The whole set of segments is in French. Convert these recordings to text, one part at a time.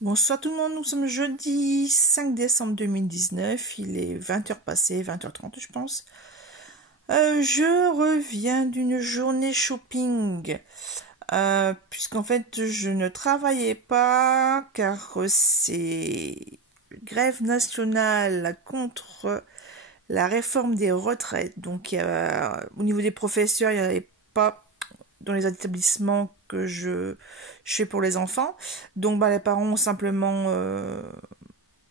Bonsoir tout le monde, nous sommes jeudi 5 décembre 2019, il est 20h passé, 20h30 je pense. Je reviens d'une journée shopping, puisqu'en fait je ne travaillais pas car c'est grève nationale contre la réforme des retraites. Donc au niveau des professeurs, il n'y avait pas dans les établissements que je fais pour les enfants. Donc les parents ont simplement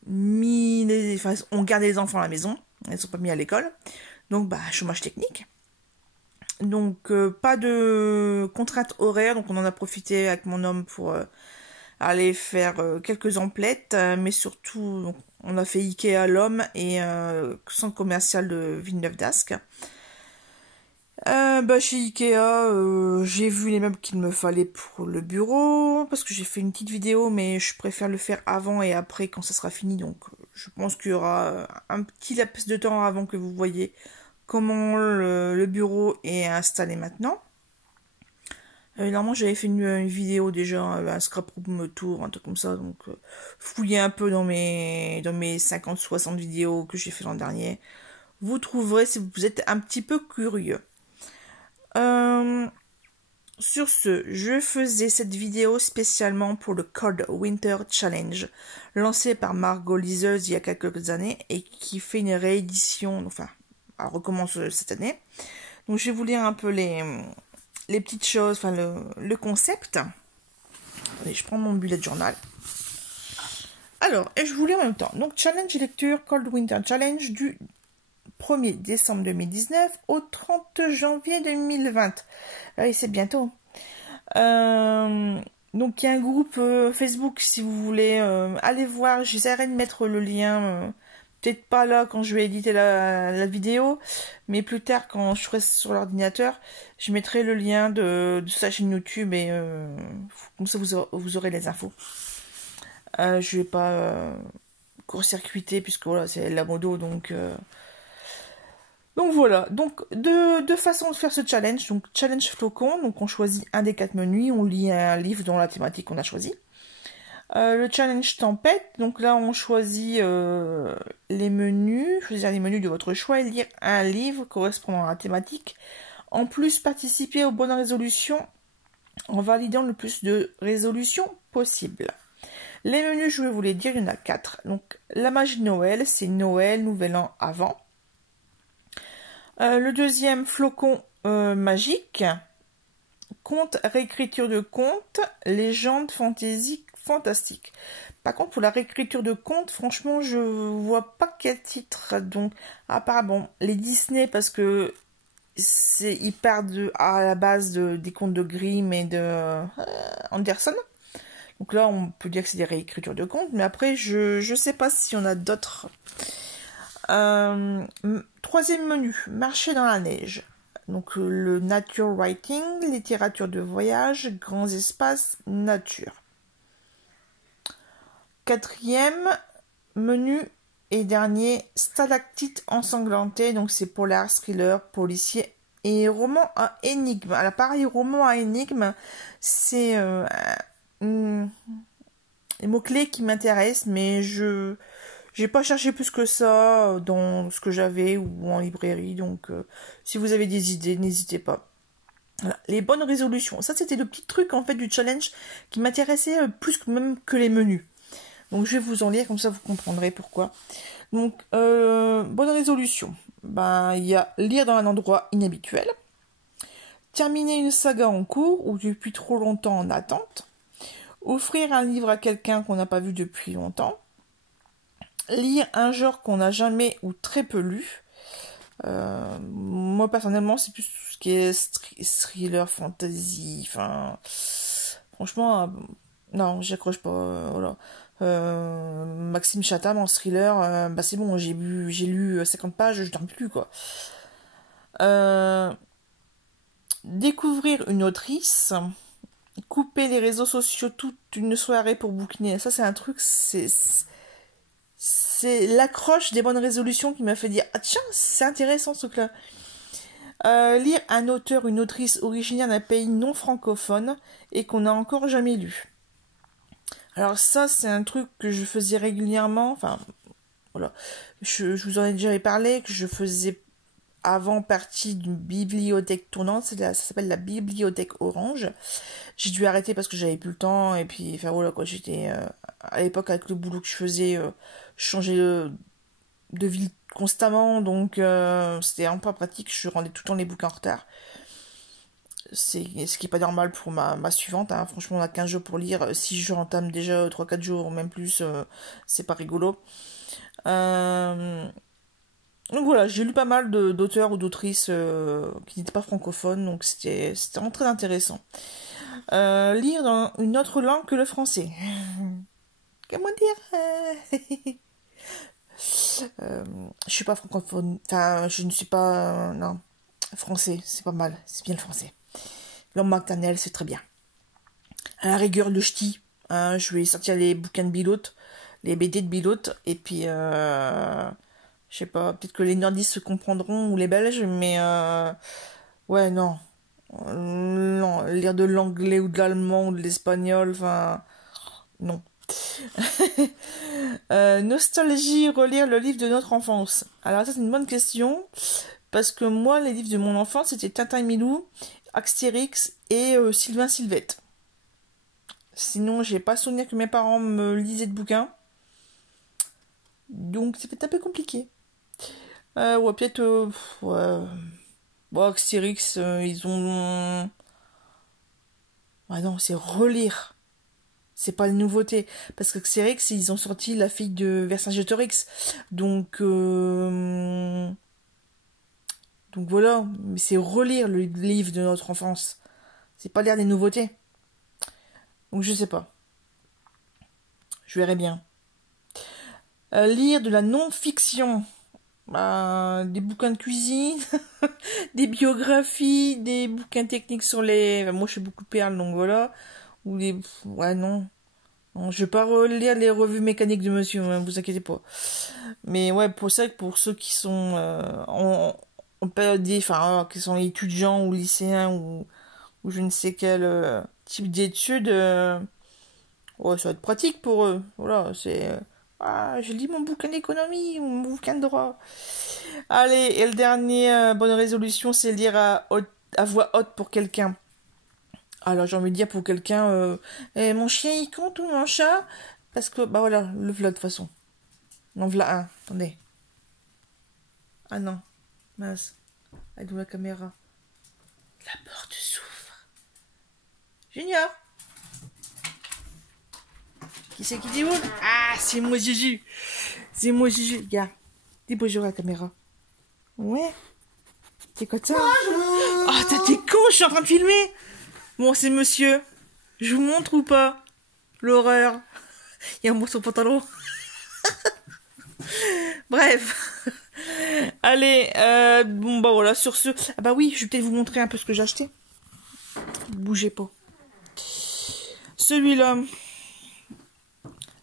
ont gardé les enfants à la maison, ils ne sont pas mis à l'école. Donc chômage technique. Donc pas de contraintes horaires, donc on en a profité avec mon homme pour aller faire quelques emplettes, mais surtout donc, on a fait Ikea à l'homme et centre commercial de Villeneuve-d'Ascq. Chez Ikea, j'ai vu les meubles qu'il me fallait pour le bureau, parce que j'ai fait une petite vidéo, mais je préfère le faire avant et après quand ça sera fini, donc je pense qu'il y aura un petit laps de temps avant que vous voyez comment le bureau est installé maintenant. Normalement j'avais fait une vidéo déjà, un scrap room tour, un truc comme ça, donc fouillez un peu dans mes 50-60 vidéos que j'ai fait l'an dernier. Vous trouverez si vous êtes un petit peu curieux. Sur ce, je faisais cette vidéo spécialement pour le Cold Winter Challenge, lancé par Margot Liseuse il y a quelques années et qui fait une réédition, enfin, elle recommence cette année. Donc je vais vous lire un peu les petites choses, enfin le concept. Allez, je prends mon bullet journal. Alors, et je vous lis en même temps. Donc, challenge lecture Cold Winter Challenge du 1er décembre 2019 au 30 janvier 2020. Oui, c'est bientôt. Donc il y a un groupe Facebook si vous voulez aller voir. J'essaierai de mettre le lien, peut-être pas là quand je vais éditer la vidéo, mais plus tard quand je serai sur l'ordinateur, je mettrai le lien de sa chaîne YouTube et comme ça vous aurez les infos. Je vais pas court-circuiter puisque voilà c'est la modo donc voilà, donc deux façons de faire ce challenge. Donc challenge flocon, donc on choisit un des 4 menus, on lit un livre dans la thématique qu'on a choisi. Le challenge tempête, donc là on choisit les menus, choisir les menus de votre choix et lire un livre correspondant à la thématique. En plus, participer aux bonnes résolutions en validant le plus de résolutions possible. Les menus, je vais vous les dire, il y en a 4. Donc la magie de Noël, c'est Noël, Nouvel An, avant. Le deuxième, flocon magique, conte, réécriture de conte, légende, fantaisie, fantastique. Par contre, pour la réécriture de conte, franchement, je vois pas quel titre. Donc, à part, bon, les Disney, parce que ils partent à la base des contes de Grimm et de Anderson. Donc là, on peut dire que c'est des réécritures de contes, mais après, je sais pas s'il y en a d'autres. Troisième menu, marcher dans la neige. Donc le nature writing, littérature de voyage, grands espaces, nature. Quatrième menu et dernier, stalactite ensanglantée. Donc c'est polar, thriller, policier et roman à énigme. Alors pareil, roman à énigme, c'est les mots-clés qui m'intéressent, mais j'ai pas cherché plus que ça dans ce que j'avais ou en librairie, donc si vous avez des idées, n'hésitez pas. Voilà. Les bonnes résolutions, ça c'était le petit truc en fait du challenge qui m'intéressait plus même que les menus. Donc je vais vous en lire, comme ça vous comprendrez pourquoi. Donc, bonne résolution. Il y a lire dans un endroit inhabituel, terminer une saga en cours ou depuis trop longtemps en attente, offrir un livre à quelqu'un qu'on n'a pas vu depuis longtemps, lire un genre qu'on n'a jamais ou très peu lu. Moi personnellement c'est plus tout ce qui est thriller, fantasy, enfin franchement non j'accroche pas, voilà. Maxime Chatham en thriller, c'est bon, j'ai lu 50 pages, je dorme plus quoi. Découvrir une autrice, couper les réseaux sociaux toute une soirée pour bouquiner, ça c'est un truc, c'est l'accroche des bonnes résolutions qui m'a fait dire ah tiens c'est intéressant ce truc là. Lire un auteur, une autrice originaire d'un pays non francophone et qu'on n'a encore jamais lu. Alors ça, c'est un truc que je faisais régulièrement. Enfin, voilà. Je vous en ai déjà parlé, que je faisais avant partie d'une bibliothèque tournante. Ça s'appelle la bibliothèque Orange. J'ai dû arrêter parce que j'avais plus le temps. Et puis, enfin voilà quoi, j'étais... à l'époque, avec le boulot que je faisais, je changeais de ville constamment. Donc, c'était un peu pratique. Je rendais tout le temps les bouquins en retard. C'est ce qui est pas normal pour ma suivante, hein. Franchement, on a 15 jours pour lire. Si je entame déjà 3-4 jours, même plus, c'est pas rigolo. Euh, donc voilà, j'ai lu pas mal d'auteurs ou d'autrices qui n'étaient pas francophones, donc c'était vraiment très intéressant. Lire dans une autre langue que le français. Comment dire je suis pas francophone, enfin, je ne suis pas... non, français, c'est pas mal, c'est bien le français. Langue maternelle, c'est très bien. À la rigueur, le ch'ti. Hein, je vais sortir les bouquins de Bilout, les BD de Bilout, et puis, je sais pas, peut-être que les nordistes se comprendront, ou les belges, mais, ouais, non. Non, lire de l'anglais ou de l'allemand ou de l'espagnol, enfin, non. Nostalgie, relire le livre de notre enfance. Alors ça, c'est une bonne question, parce que moi, les livres de mon enfance, c'était Tintin et Milou, Astérix et Sylvain Sylvette. Sinon, j'ai pas souvenir que mes parents me lisaient de bouquins. Donc, ça peut être un peu compliqué. Ouais, peut-être... ouais. Bon, Astérix, ils ont... Ah non, c'est relire. C'est pas une nouveauté. Parce que Astérix, ils ont sorti La fille de Vercingétorix. Donc... Donc voilà. Mais c'est relire le livre de notre enfance. C'est pas lire des nouveautés. Donc je sais pas. Je verrai bien. Lire de la non-fiction. Des bouquins de cuisine, des biographies, des bouquins techniques sur les... Enfin, moi je fais beaucoup de perles, donc voilà. Ou les... Ouais, non. Non, je vais pas relire les revues mécaniques de monsieur, hein, vous inquiétez pas. Mais ouais, pour ça, pour ceux qui sont en période, enfin, qui sont étudiants ou lycéens ou je ne sais quel type d'études, ouais, ça va être pratique pour eux. Voilà, c'est... je lis mon bouquin d'économie ou mon bouquin de droit. Allez, et le dernier bonne résolution, c'est lire à voix haute pour quelqu'un. Alors j'ai envie de dire pour quelqu'un, mon chien il compte ou mon chat? Parce que, bah voilà, le v'là de toute façon. Non, v'là un, attendez. Ah non, mince. Elle est où la caméra? La porte s'ouvre. Junior! Qui c'est qui dit où? Ah, c'est moi Juju. C'est moi Juju. Regarde. Dis bonjour à la caméra. Ouais. T'es content? Oh, t'es con, je suis en train de filmer. Bon, c'est monsieur. Je vous montre ou pas? L'horreur. Il y a un mot sur le pantalon. Bref. Allez, bon bah voilà, sur ce... Ah bah oui, je vais peut-être vous montrer un peu ce que j'ai acheté. Bougez pas. Celui-là.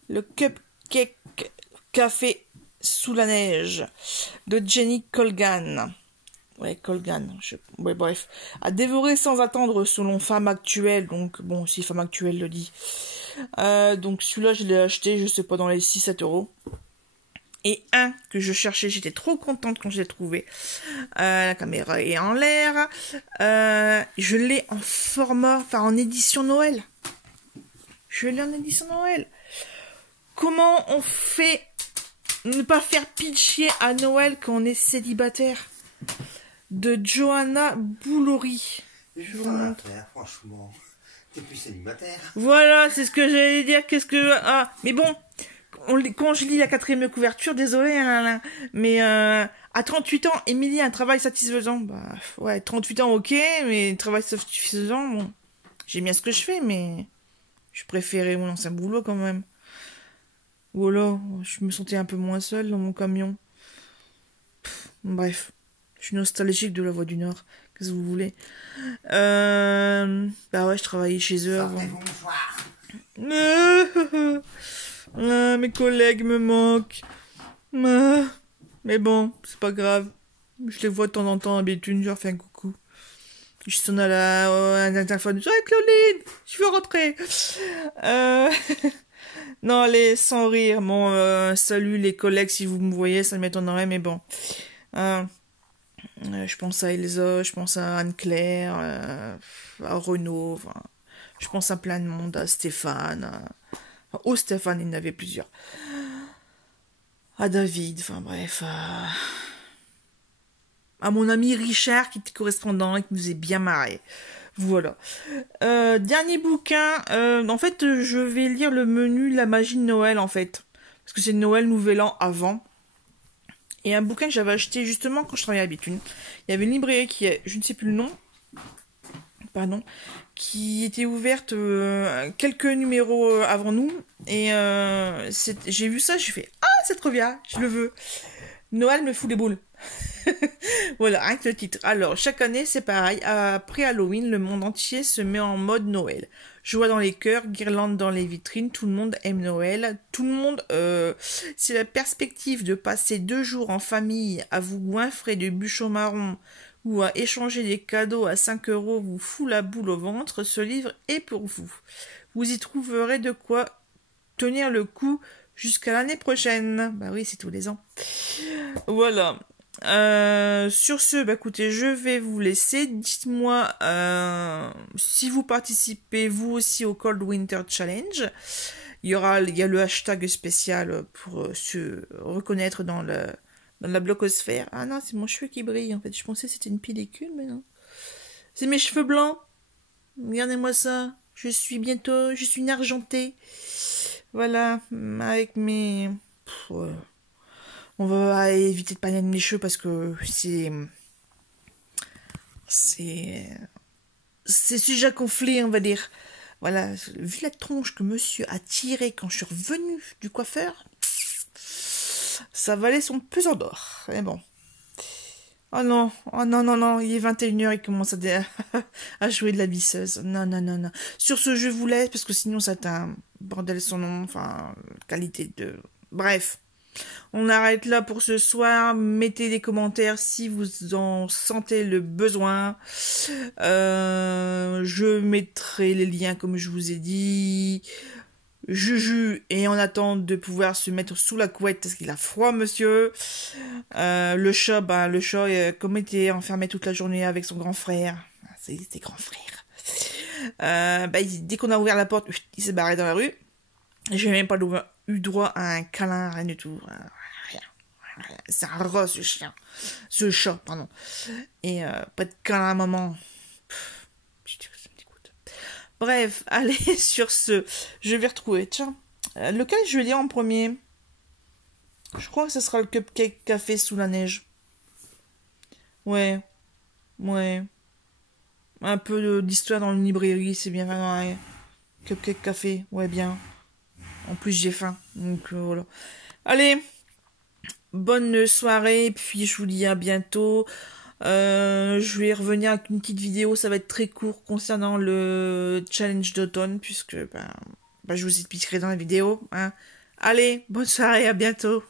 Le Cupcake Café sous la neige de Jenny Colgan. Ouais, Colgan. Ouais, bref. À dévorer sans attendre selon Femme Actuelle. Donc, bon, si Femme Actuelle le dit. Donc, celui-là, je l'ai acheté, je sais pas, dans les 6-7 euros. Et un que je cherchais, j'étais trop contente quand je l'ai trouvé. La caméra est en l'air. Je l'ai en format, enfin en édition Noël. Je l'ai en édition Noël. Comment on fait ne pas faire pitcher à Noël quand on est célibataire? De Johanna Boulouri. Je vous montre. Franchement, t'es plus célibataire. Voilà, c'est ce que j'allais dire. Qu'est-ce que... Ah, mais bon, quand je lis la 4e couverture, désolé, hein, mais à 38 ans, Émilie a un travail satisfaisant. Bah, ouais, 38 ans, ok, mais travail satisfaisant, bon, j'aime bien ce que je fais, mais je préférais mon ancien boulot quand même. Voilà, je me sentais un peu moins seule dans mon camion. Bref, je suis nostalgique de la Voix du Nord. Qu'est-ce que vous voulez? Bah ouais, je travaillais chez eux avant. Mes collègues me manquent. Mais bon, c'est pas grave. Je les vois de temps en temps à Béthune, je leur fais un coucou. Je sonne à la téléphone. Ouais, Claudine, je veux rentrer. Non, allez, sans rire. Bon, salut les collègues, si vous me voyez, ça m'étonnerait, mais bon. Euh, je pense à Elsa, je pense à Anne-Claire, à Renaud, enfin, je pense à plein de monde, à Stéphane, au Stéphane, il y en avait plusieurs. À David, enfin bref, à mon ami Richard qui était correspondant et qui nous faisait bien marrer. Voilà. Dernier bouquin, en fait, je vais lire le menu La magie de Noël, en fait. Parce que c'est Noël, Nouvel An avant. Et un bouquin que j'avais acheté justement quand je travaillais à Béthune. Il y avait une librairie qui est, je ne sais plus le nom, pardon, qui était ouverte quelques numéros avant nous. Et j'ai vu ça, j'ai fait « Ah, c'est trop bien, je le veux !» Noël me fout les boules. Voilà, rien que le titre. Alors, chaque année, c'est pareil. Après Halloween, le monde entier se met en mode Noël. Joie dans les cœurs, guirlandes dans les vitrines, tout le monde aime Noël. Tout le monde, c'est la perspective de passer 2 jours en famille à vous goinfrer de bûches marron ou à échanger des cadeaux à 5 euros vous fout la boule au ventre. Ce livre est pour vous. Vous y trouverez de quoi tenir le coup jusqu'à l'année prochaine. Bah oui, c'est tous les ans. Voilà. Sur ce, bah écoutez, je vais vous laisser. Dites-moi si vous participez vous aussi au Cold Winter Challenge. Il y a le hashtag spécial pour se reconnaître dans la blogosphère. Ah non, c'est mon cheveu qui brille en fait. Je pensais que c'était une pellicule, mais non. C'est mes cheveux blancs. Regardez-moi ça. Je suis une argentée. Voilà, avec mes... ouais. On va éviter de parler de mes cheveux parce que c'est sujet à conflit, on va dire. Voilà, vu la tronche que monsieur a tirée quand je suis revenue du coiffeur, ça valait son pesant d'or. Mais bon. Oh non, non, il est 21h, il commence à jouer de la visseuse. Non, non, non, non. Sur ce, je vous laisse parce que sinon ça un bordel son nom, enfin, qualité de... Bref. On arrête là pour ce soir. Mettez des commentaires si vous en sentez le besoin. Je mettrai les liens comme je vous ai dit. Juju est en attente de pouvoir se mettre sous la couette parce qu'il a froid, monsieur. Le chat, comme il était enfermé toute la journée avec son grand frère. C'est grand frère. Dès qu'on a ouvert la porte, il s'est barré dans la rue. J'ai même pas eu droit à un câlin, rien du tout. Rien. C'est un rat, ce chien. Ce chat, pardon. Et pas de câlin à maman. Ça me dégoûte. Bref, allez, sur ce, je vais retrouver. Tiens, lequel je vais lire en premier? Je crois que ce sera le Cupcake Café sous la neige. Ouais. Un peu d'histoire dans une librairie, c'est bien. Ouais. Cupcake Café, ouais, bien. En plus, j'ai faim. Donc, voilà. Allez, bonne soirée. Puis, je vous dis à bientôt. Je vais revenir avec une petite vidéo. Ça va être très court concernant le challenge d'automne. Puisque, je vous expliquerai dans la vidéo. Hein. Allez, bonne soirée. À bientôt.